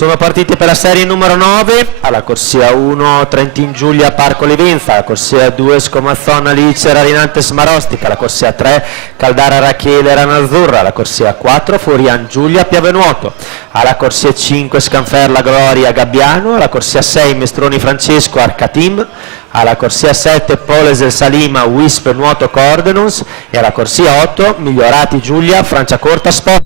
Sono partiti per la serie numero 9, alla corsia 1 Trentin Giulia Parco Livenza, alla corsia 2 Scomazzona Licera Rinantes Marostica, alla corsia 3 Caldara Rachele Ranazzurra, alla corsia 4 Furian Giulia Piavenuoto, alla corsia 5 Scanferla Gloria Gabbiano, alla corsia 6 Mestroni Francesco Arcatim, alla corsia 7 Polesel Salima Wisp Nuoto Cordenons e alla corsia 8 Migliorati Giulia Franciacorta Sport.